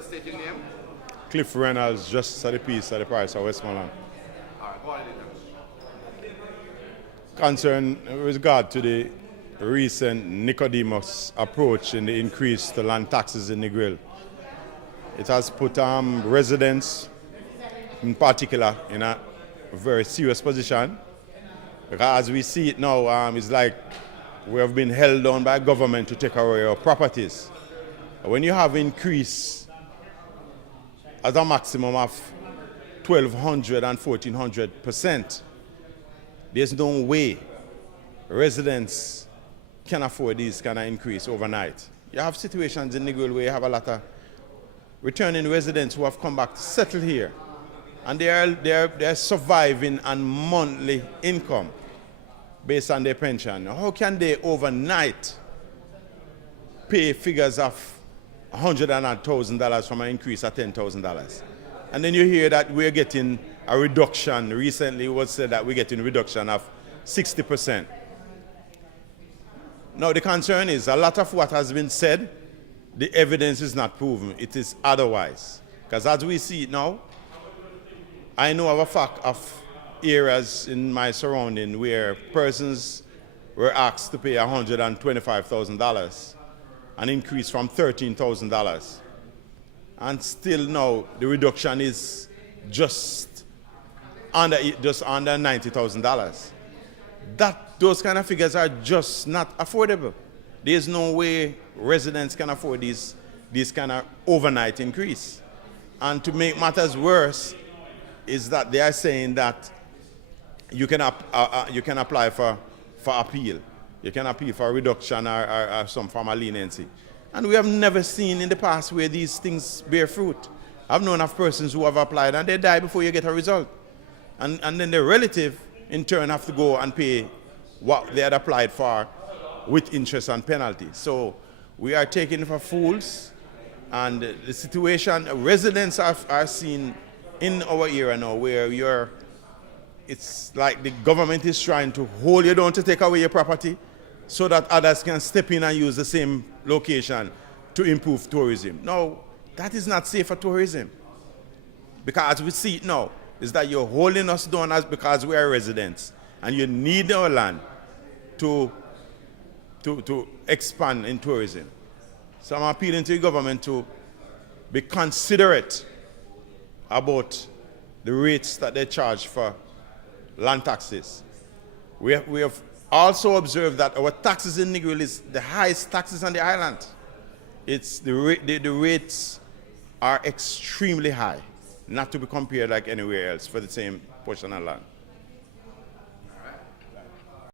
just state your name. Cliff Reynolds, Justice of the Peace of the Parish of Westmoreland. All right, go ahead. Concern with regard to the recent Nicodemus approach in the increase to land taxes in the grill. It has put residents in particular in a very serious position. Because as we see it now, it's like we have been held down by government to take away our properties. When you have increase at a maximum of 1,200 and 1,400%, there's no way residents can afford these kind of increase overnight. You have situations in Negril where you have a lot of returning residents who have come back to settle here, and they're surviving on monthly income based on their pension. How can they overnight pay figures of $100,000 from an increase of $10,000? And then you hear that we're getting a reduction. Recently it was said that we're getting a reduction of 60%. Now the concern is a lot of what has been said, the evidence is not proven. It is otherwise. Because as we see it now, I know of a fact of areas in my surrounding where persons were asked to pay $125,000, an increase from $13,000. And still now the reduction is just under $90,000. Those kind of figures are just not affordable. There's no way residents can afford this kind of overnight increase. And to make matters worse is that they are saying that you can apply for appeal. You can appeal for a reduction or some form of leniency. And we have never seen in the past where these things bear fruit. I've known of persons who have applied and they die before you get a result. And then their relative, in turn, have to go and pay what they had applied for with interest and penalty. So we are taken for fools, and the situation, residents are seen in our area now where it's like the government is trying to hold you down to take away your property so that others can step in and use the same location to improve tourism. No, that is not safe for tourism. Because as we see it now, is that you're holding us down because we are residents, and you need our land to expand in tourism. So I'm appealing to the government to be considerate about the rates that they charge for land taxes. We have also observed that our taxes in Negril is the highest taxes on the island. The rates are extremely high, not to be compared like anywhere else for the same portion of land.